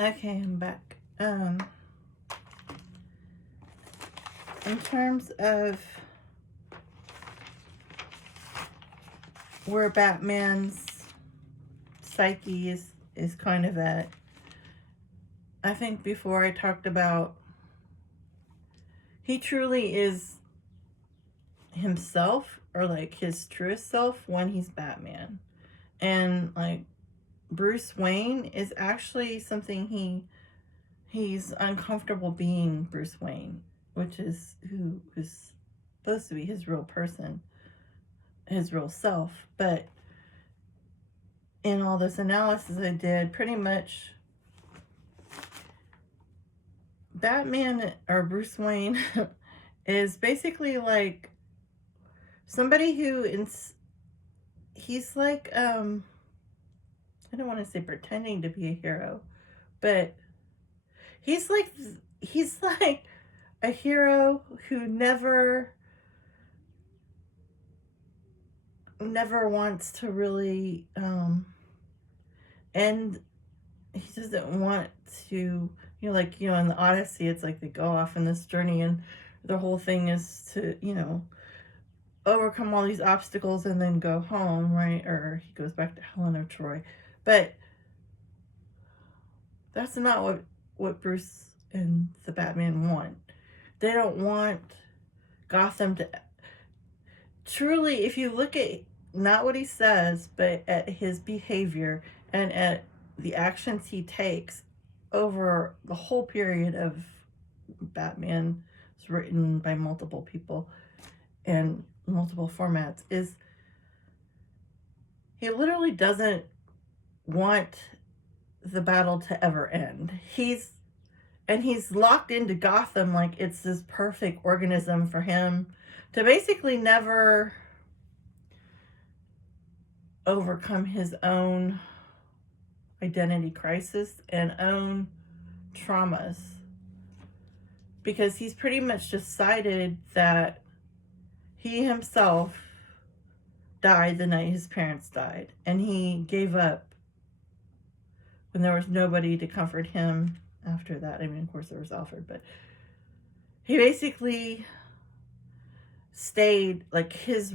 Okay, I'm back. In terms of where Batman's psyche is kind of at, I think before I talked about he truly is himself, or like his truest self, when he's Batman. And like Bruce Wayne is actually something he's uncomfortable being Bruce Wayne, which is who is supposed to be his real person, his real self. But in all this analysis I did, pretty much Batman, or Bruce Wayne, is basically like somebody who he's like I don't want to say pretending to be a hero, but he's like a hero who never wants to really end. He doesn't want to, like, in the Odyssey, it's like they go off in this journey and the whole thing is to, overcome all these obstacles and then go home, right? Or he goes back to Helen of Troy. But that's not what Bruce and the Batman want. They don't want Gotham to truly, if you look at not what he says, but at his behavior and at the actions he takes over the whole period of Batman, it's written by multiple people and multiple formats, is he literally doesn't want the battle to ever end. He's locked into Gotham like it's this perfect organism for him to basically never overcome his own identity crisis and own traumas, because he's pretty much decided that he himself died the night his parents died, and he gave up when there was nobody to comfort him after that. I mean, of course there was Alfred, but he basically stayed, like his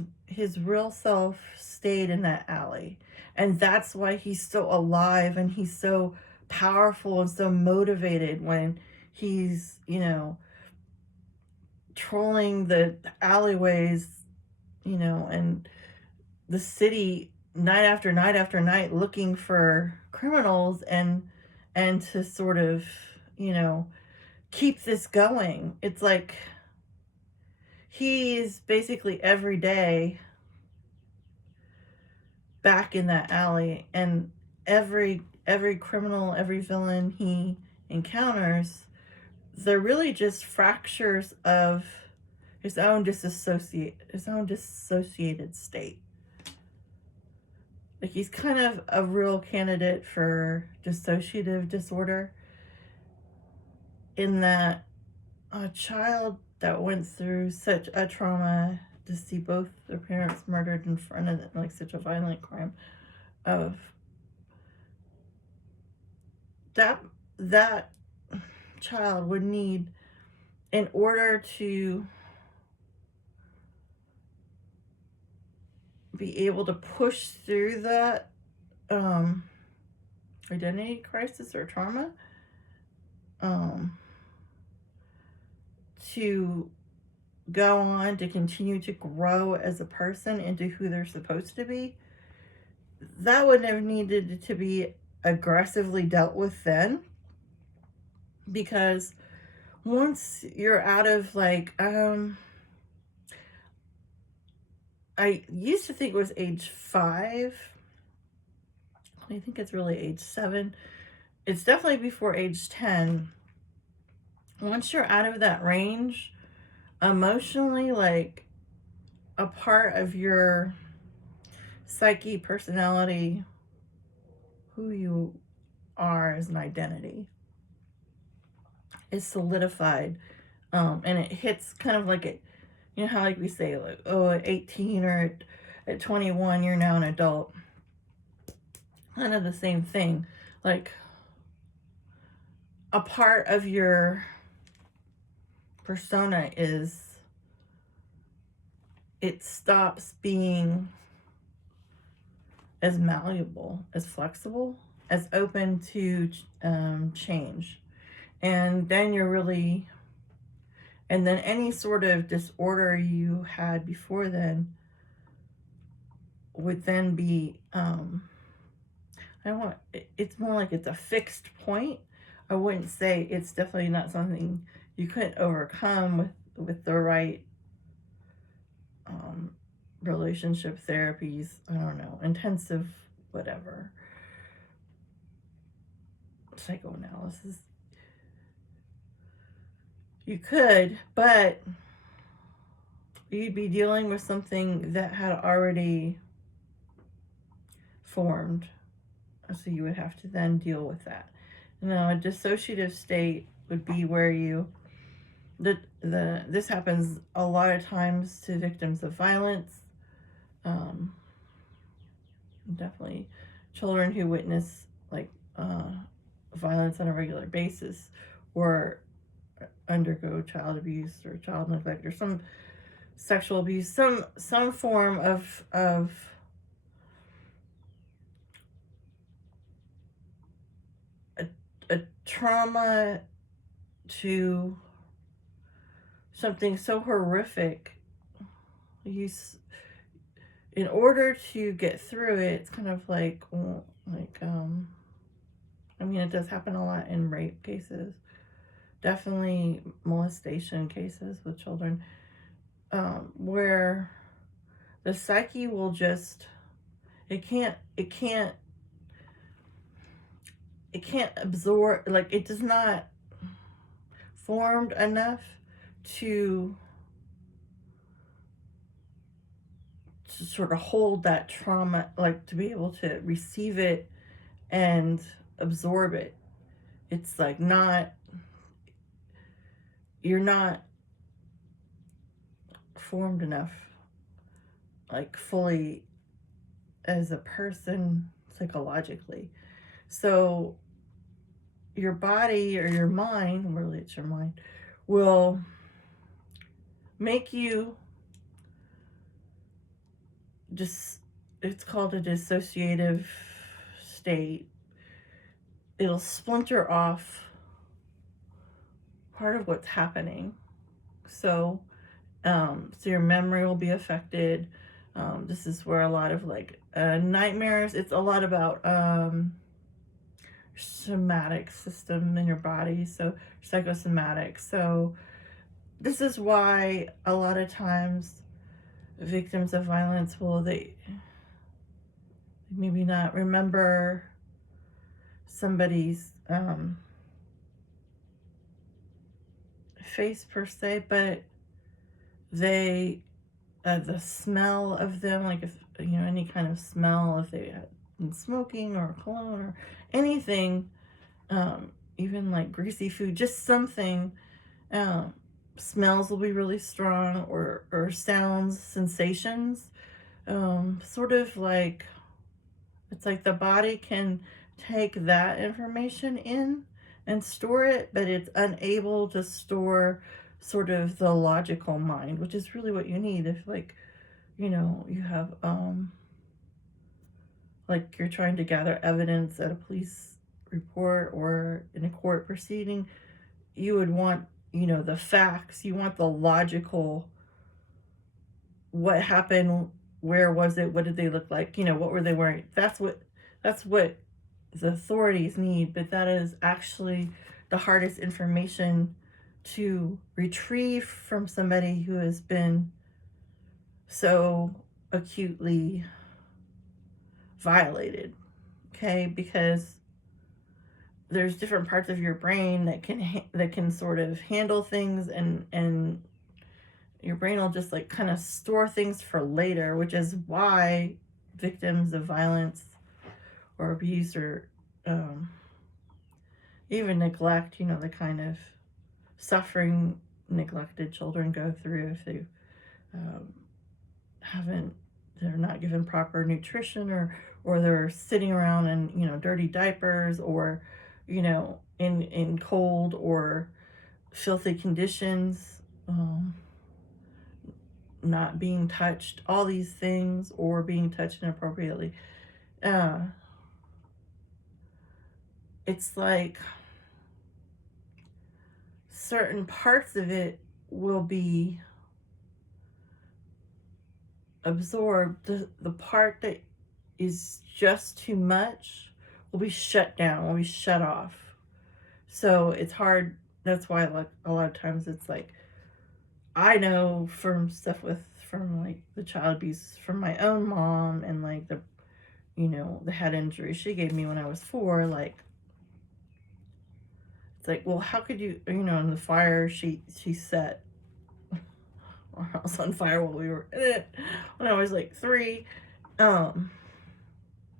real self stayed in that alley. And that's why he's so alive and he's so powerful and so motivated when he's, trolling the alleyways, and the city night after night after night looking for criminals and to sort of, keep this going. It's like he's basically every day back in that alley, and every criminal, every villain he encounters, they're really just fractures of his own dissociated state. Like he's kind of a real candidate for dissociative disorder, in that a child that went through such a trauma to see both their parents murdered in front of them, like such a violent crime, of that child would need, in order to be able to push through that identity crisis or trauma, to go on to continue to grow as a person into who they're supposed to be, that would have needed to be aggressively dealt with then. Because once you're out of, like, I used to think it was age 5. I think it's really age 7. It's definitely before age 10. Once you're out of that range, emotionally, like, a part of your psyche, personality, who you are as an identity, is solidified. And it hits kind of like how, like, we say, like, oh, at 18 or at 21, you're now an adult. Kind of the same thing. Like, a part of your persona is, it stops being as malleable, as flexible, as open to change. And then you're really, and then any sort of disorder you had before then would then be, I don't want, it's more like it's a fixed point. I wouldn't say it's definitely not something you couldn't overcome with the right relationship therapies, I don't know, intensive whatever, psychoanalysis. You could, but you'd be dealing with something that had already formed. So you would have to then deal with that. Now, a dissociative state would be where you, this happens a lot of times to victims of violence. Definitely children who witness like violence on a regular basis, or undergo child abuse or child neglect or some sexual abuse, some form of a trauma to something so horrific. In order to get through it, it's kind of like I mean, it does happen a lot in rape cases, definitely molestation cases with children, where the psyche will just, it can't absorb, like it does not formed enough to sort of hold that trauma, like to be able to receive it and absorb it. It's like you're not formed enough, like fully as a person psychologically. So your body or your mind, really it's your mind, will make you just, it's called a dissociative state. It'll splinter off part of what's happening. So your memory will be affected. This is where a lot of like nightmares, it's a lot about somatic system in your body, so psychosomatic. So this is why a lot of times victims of violence they maybe not remember somebody's face per se, but they the smell of them, like if any kind of smell, if they had been smoking or cologne or anything, even like greasy food, just something, smells will be really strong, or sounds, sensations, sort of like, it's like the body can take that information in and store it, but it's unable to store sort of the logical mind, which is really what you need if like, you have, like you're trying to gather evidence at a police report or in a court proceeding. You would want, the facts, you want the logical, what happened, where was it, what did they look like, what were they wearing. That's what the authorities need, but that is actually the hardest information to retrieve from somebody who has been so acutely violated, okay? Because there's different parts of your brain that can sort of handle things, and your brain will just like kind of store things for later, which is why victims of violence or abuse or even neglect, the kind of suffering neglected children go through if they they're not given proper nutrition, or they're sitting around in dirty diapers, or in cold or filthy conditions, not being touched, all these things, or being touched inappropriately. Uh, it's like certain parts of it will be absorbed. The part that is just too much will be shut down, will be shut off. So it's hard. That's why a lot of times it's like, I know from stuff from like the child abuse from my own mom, and like the head injury she gave me when I was 4. Like, it's like, well, how could you, in the fire she set our house on fire while we were in it when I was like 3. And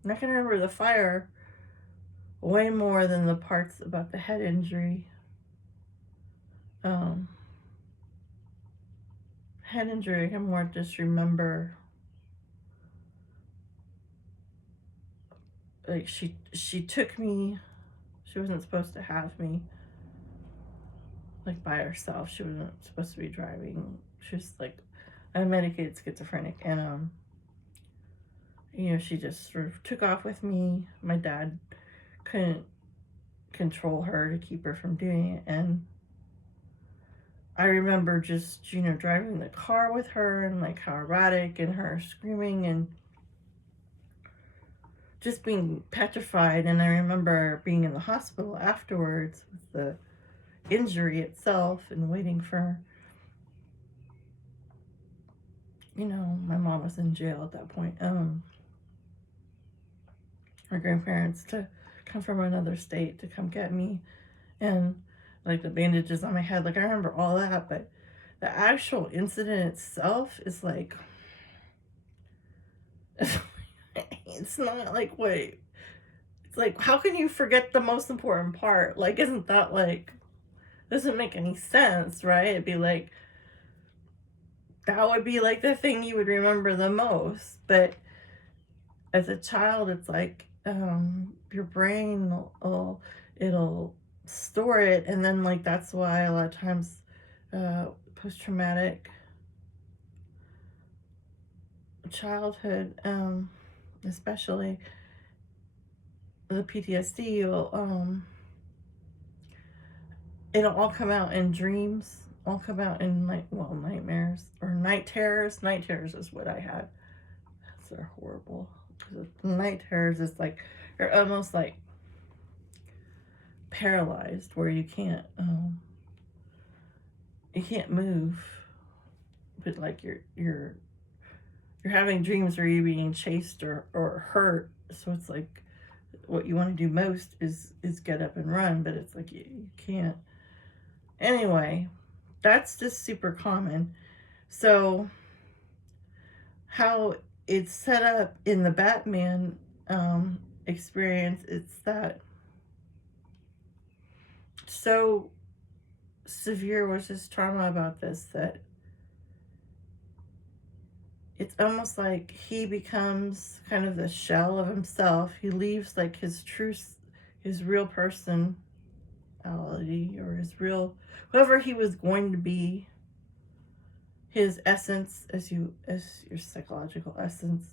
I can remember the fire way more than the parts about the head injury. Head injury, I can more just remember, like, she took me. She wasn't supposed to have me, like, by herself. She wasn't supposed to be driving. She was like a medicated schizophrenic, and she just sort of took off with me. My dad couldn't control her to keep her from doing it, and I remember just driving the car with her, and like how erratic, and her screaming and just being petrified. And I remember being in the hospital afterwards with the injury itself and waiting for, my mom was in jail at that point. Her grandparents to come from another state to come get me, and like the bandages on my head. Like, I remember all that, but the actual incident itself is like, it's not like, wait, it's like, how can you forget the most important part? Like, isn't that like, doesn't make any sense, right? It'd be like, that would be like the thing you would remember the most. But as a child, it's like, your brain it'll store it, and then like that's why a lot of times post-traumatic childhood, especially the PTSD, it'll all come out in dreams, all come out in nightmares or night terrors. Night terrors is what I had. They're horrible. Night terrors is like, you're almost like paralyzed, where you can't move, but like you're having dreams where you're being chased or hurt. So it's like, what you want to do most is get up and run, but it's like you can't. Anyway, that's just super common. So how it's set up in the Batman experience, it's that so severe was his trauma about this, that it's almost like he becomes kind of the shell of himself. He leaves like his real personality, or his real, whoever he was going to be, his essence, as your psychological essence,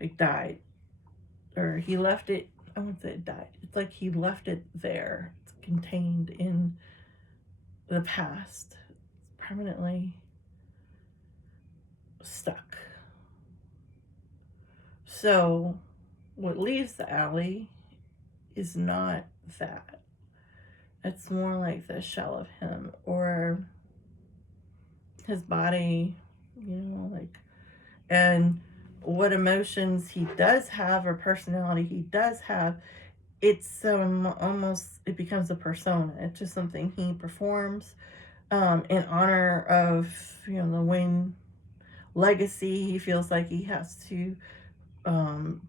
like died, or he left it. I wouldn't say it died. It's like he left it there. It's contained in the past. It's permanently stuck. So what leaves the alley is not that. It's more like the shell of him, or his body, like, and what emotions he does have, or personality he does have. It's almost, it becomes a persona. It's just something he performs in honor of, the Wayne legacy. He feels like he has to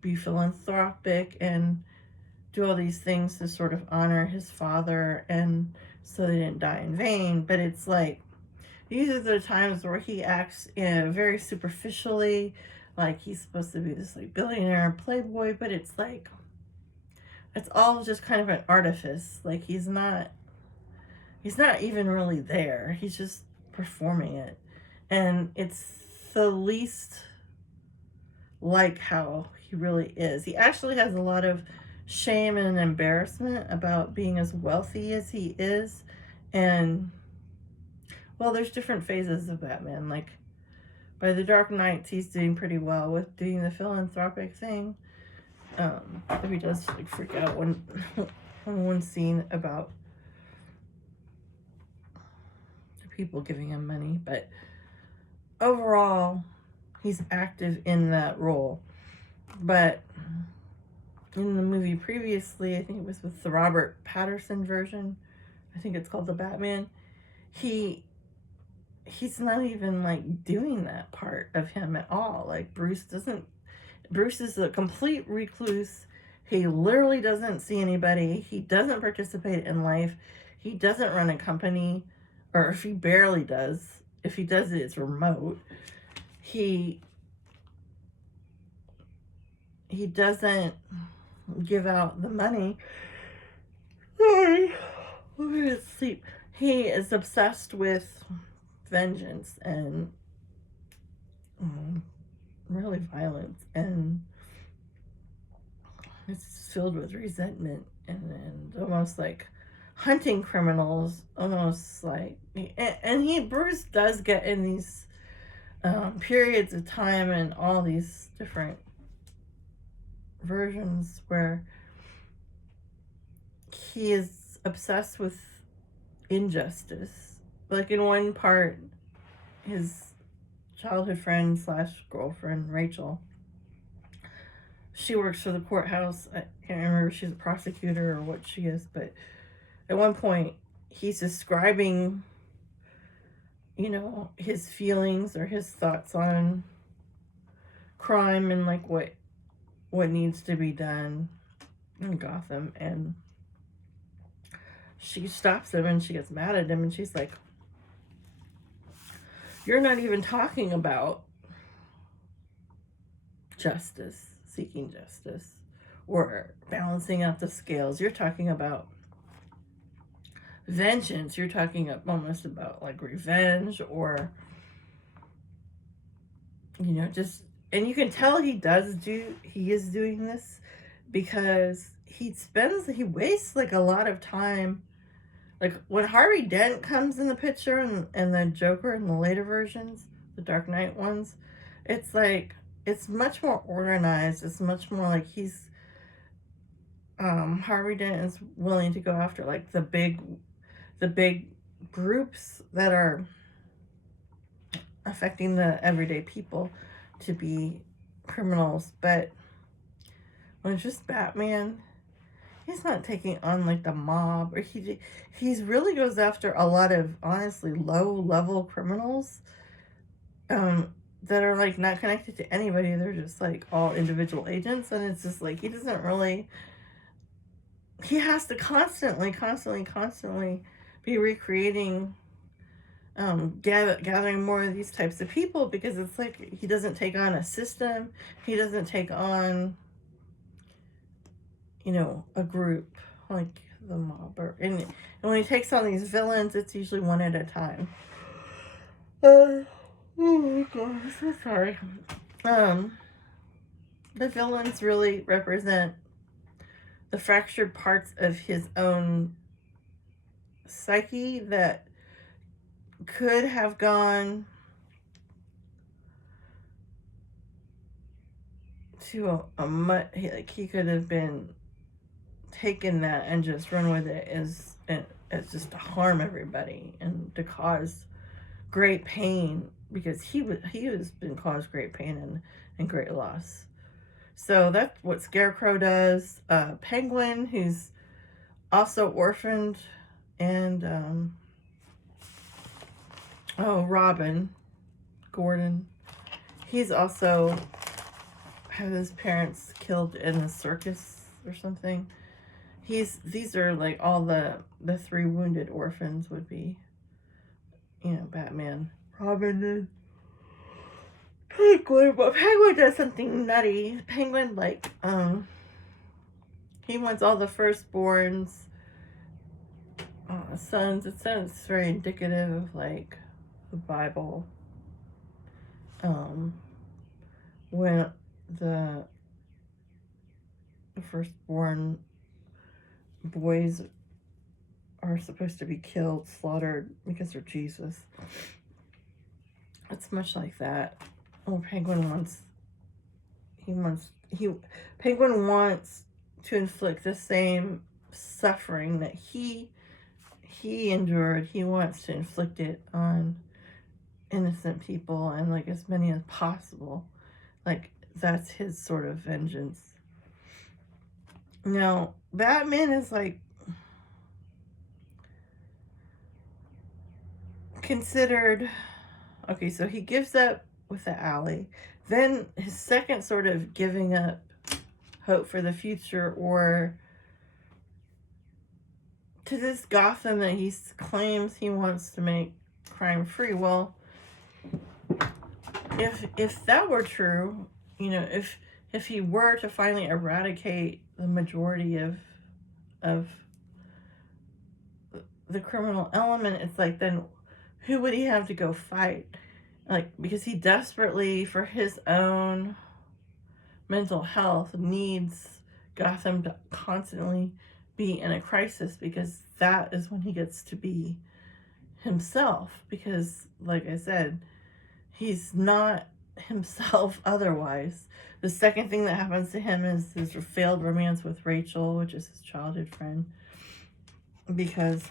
be philanthropic and do all these things to sort of honor his father, and so they didn't die in vain. But it's like, these are the times where he acts very superficially, like he's supposed to be this like billionaire playboy, but it's like, it's all just kind of an artifice. Like he's not even really there. He's just performing it. And it's the least like how he really is. He actually has a lot of shame and embarrassment about being as wealthy as he is. And, well, there's different phases of Batman. Like, by the Dark Knights, he's doing pretty well with doing the philanthropic thing. He does like freak out when on one scene about the people giving him money, but overall, he's active in that role. But in the movie previously, I think it was with the Robert Pattinson version, I think it's called The Batman, he's not even like doing that part of him at all. Like Bruce is a complete recluse. He literally doesn't see anybody. He doesn't participate in life. He doesn't run a company, or if he barely does, if he does it, it's remote. He doesn't give out the money. Sorry, I'm gonna sleep. He is obsessed with vengeance and really violence, and it's filled with resentment and almost like hunting criminals, almost like, and Bruce does get in these periods of time and all these different versions where he is obsessed with injustice. Like in one part, his childhood friend / girlfriend, Rachel, she works for the courthouse. I can't remember if she's a prosecutor or what she is, but at one point he's describing, his feelings or his thoughts on crime and like what needs to be done in Gotham, and she stops him and she gets mad at him and she's like, "You're not even talking about justice, seeking justice, or balancing out the scales. You're talking about vengeance. You're talking almost about like revenge, or just." And you can tell he is doing this because he wastes like a lot of time. Like when Harvey Dent comes in the picture and the Joker in the later versions, the Dark Knight ones, it's like, it's much more organized. It's much more like Harvey Dent is willing to go after like the big groups that are affecting the everyday people to be criminals. But when it's just Batman, he's not taking on like the mob, or he's really goes after a lot of honestly low level criminals that are like not connected to anybody. They're just like all individual agents, and it's just like he has to constantly be recreating, gathering more of these types of people, because it's like he doesn't take on a system. He doesn't take on a group like the mob, and when he takes on these villains, it's usually one at a time. Oh my god, I'm so sorry. The villains really represent the fractured parts of his own psyche that could have gone to he could have been taken that and just run with it as just to harm everybody and to cause great pain, because he has been caused great pain and great loss. So that's what Scarecrow does. Penguin, who's also orphaned, and Robin Gordon, he's also had his parents killed in a circus or something. These are like all the 3 wounded orphans would be, Batman, Robin, and Penguin. But Penguin does something nutty. Penguin, like, he wants all the firstborns, sons. It sounds very indicative of like the Bible. When the firstborn boys are supposed to be killed, slaughtered because they're Jesus. It's much like that. Oh, Penguin wants to inflict the same suffering that he endured. He wants to inflict it on innocent people, and like as many as possible. Like that's his sort of vengeance. Now, Batman is like considered, okay, so he gives up with the alley. Then his second sort of giving up hope for the future, or to this Gotham that he claims he wants to make crime free. Well, if that were true, you know, if he were to finally eradicate the majority of the criminal element, it's like, then who would he have to go fight? Like, because he desperately, for his own mental health, needs Gotham to constantly be in a crisis, because that is when he gets to be himself. Because, like I said, he's not himself otherwise. The second thing that happens to him is his failed romance with Rachel, which is his childhood friend, because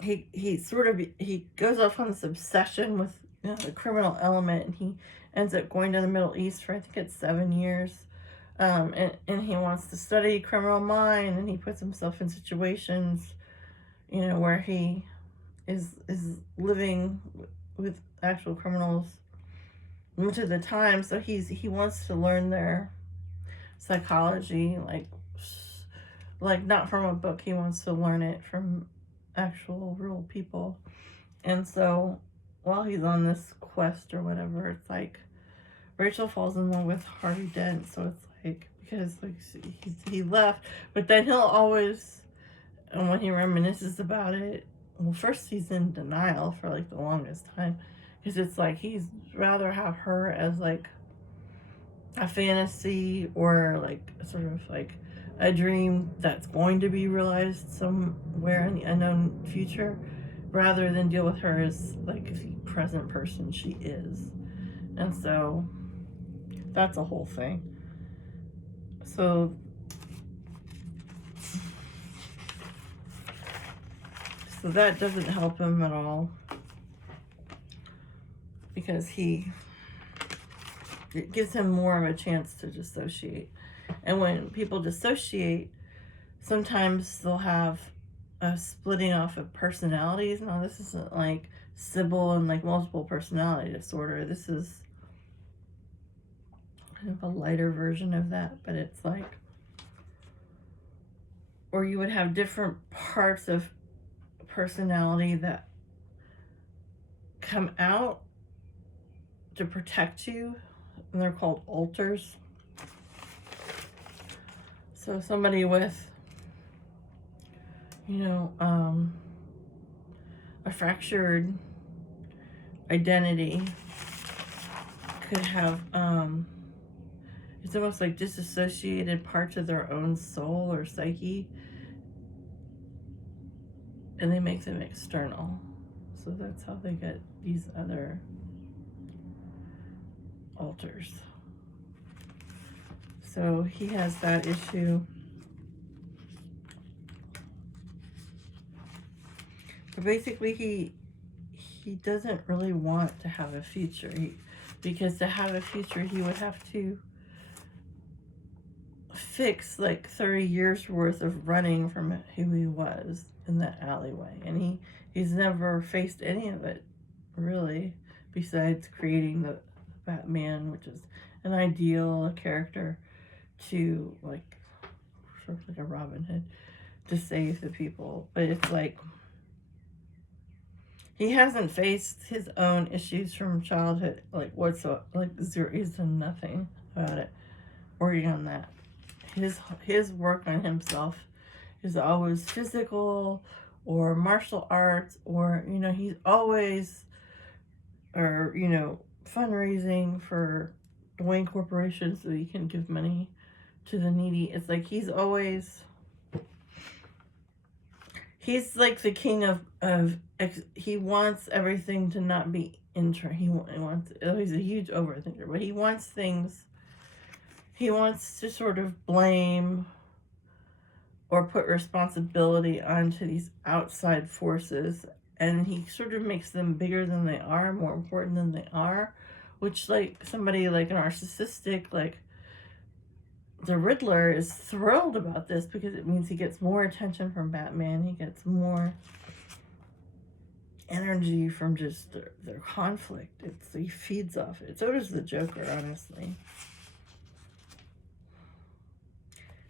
he goes off on this obsession with, you know, the criminal element, and he ends up going to the Middle East for, I think it's 7 years, and he wants to study criminal mind, and he puts himself in situations, you know, where he is living with actual criminals much of the time. So he wants to learn their psychology, like not from a book. He wants to learn it from actual real people. And so while he's on this quest or whatever, it's like Rachel falls in love with Harvey Dent. So it's like, because like he left, but then he'll always, and when he reminisces about it, well, first he's in denial for like the longest time, because it's like he's rather have her as like a fantasy, or like sort of like a dream that's going to be realized somewhere in the unknown future, rather than deal with her as like the present person she is. And so that's a whole thing. So that doesn't help him at all, because it gives him more of a chance to dissociate. And when people dissociate, sometimes they'll have a splitting off of personalities. Now, this isn't like Sybil and like multiple personality disorder. This is kind of a lighter version of that, but it's like, or you would have different parts of personality that come out to protect you, and they're called alters. So somebody with, you know, a fractured identity could have, it's almost like disassociated parts of their own soul or psyche, and they make them external. So that's how they get these other alters. So he has that issue. But basically he doesn't really want to have a future. Because to have a future, he would have to fix like 30 years worth of running from who he was in that alleyway. And he's never faced any of it, really, besides creating the Batman, which is an ideal character to, like, sort of like a Robin Hood, to save the people. But it's like, he hasn't faced his own issues from childhood, like whatsoever, like zero. He's done nothing about it, or on that. his work on himself is always physical or martial arts, or he's always, or fundraising for Dwayne Corporation so he can give money to the needy. It's like he's like the king of he wants everything to not be he wants, he's a huge overthinker, but he wants to sort of blame or put responsibility onto these outside forces, and he sort of makes them bigger than they are, more important than they are, which, like, somebody like a narcissistic, like the Riddler, is thrilled about this because it means he gets more attention from Batman. He gets more energy from just their conflict. He feeds off it. So does the Joker, honestly.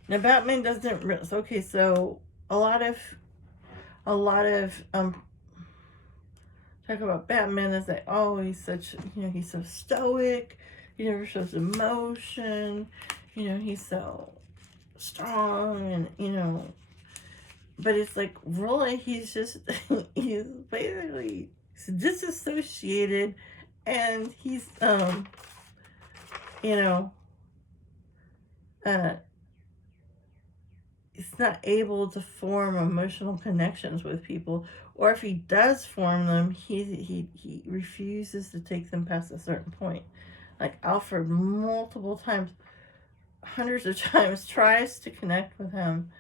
Now, Batman doesn't. Okay, so a lot of talk about Batman as like, oh, he's such, he's so stoic. He never shows emotion. He's so strong, and but it's like, really, he's just he's basically disassociated, and he's he's not able to form emotional connections with people, or if he does form them, he refuses to take them past a certain point. Like Alfred, multiple times, hundreds of times, tries to connect with him,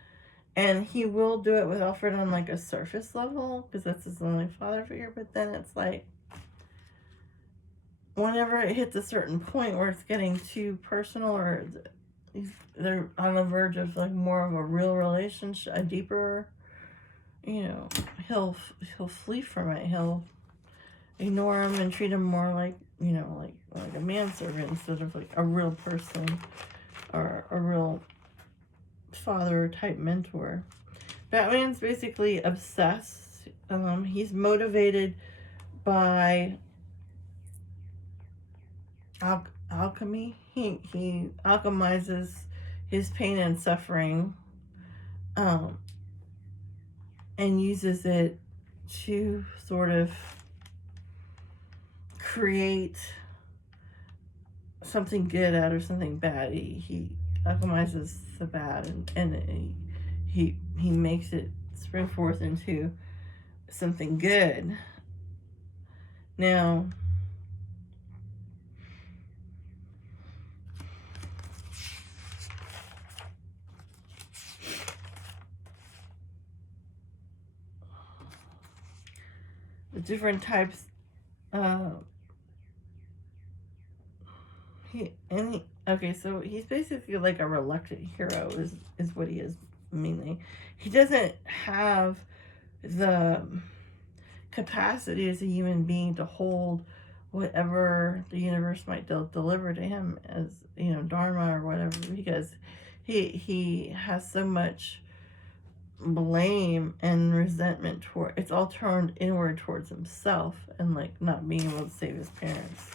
and he will do it with Alfred on like a surface level because that's his only father figure. But then it's like, whenever it hits a certain point where it's getting too personal, or they're on the verge of like more of a real relationship, a deeper, he'll flee from it. He'll ignore him and treat him more like, like a manservant instead of like a real person or a real father type mentor. Batman's basically obsessed. He's motivated by alchemy. He alchemizes his pain and suffering, and uses it to sort of create something good out of something bad. He alchemizes the bad, and he makes it spring forth into something good. Now, the different types, okay, so he's basically like a reluctant hero is what he is mainly. He doesn't have the capacity as a human being to hold whatever the universe might deliver to him as, dharma or whatever, because he has so much blame and resentment toward, it's all turned inward towards himself, and like not being able to save his parents.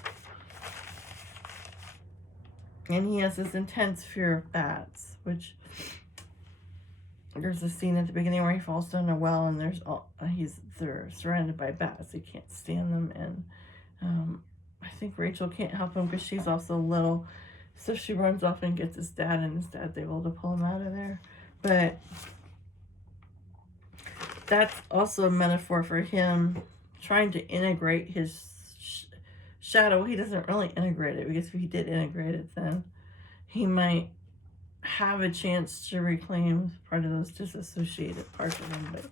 And he has this intense fear of bats, which there's a scene at the beginning where he falls down a well, and they're surrounded by bats. He can't stand them, and I think Rachel can't help him because she's also little, so she runs off and gets his dad, and his dad's able to pull him out of there. But that's also a metaphor for him trying to integrate his shadow. He doesn't really integrate it, because if he did integrate it, then he might have a chance to reclaim part of those disassociated parts of him, but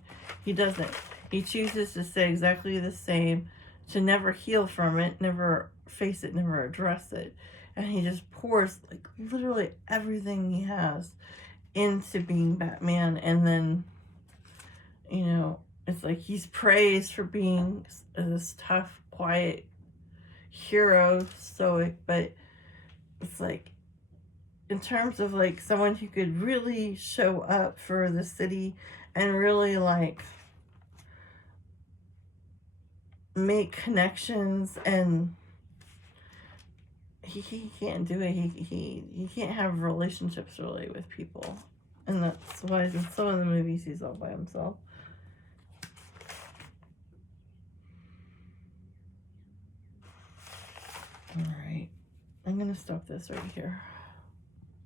he doesn't. He chooses to stay exactly the same, to never heal from it, never face it, never address it, and he just pours like literally everything he has into being Batman. And then, it's like he's praised for being this tough, quiet hero, stoic, but it's like, in terms of like someone who could really show up for the city and really like make connections, and he can't do it. He can't have relationships really with people. And that's why in some of the movies he's all by himself. Alright. I'm going to stop this right here.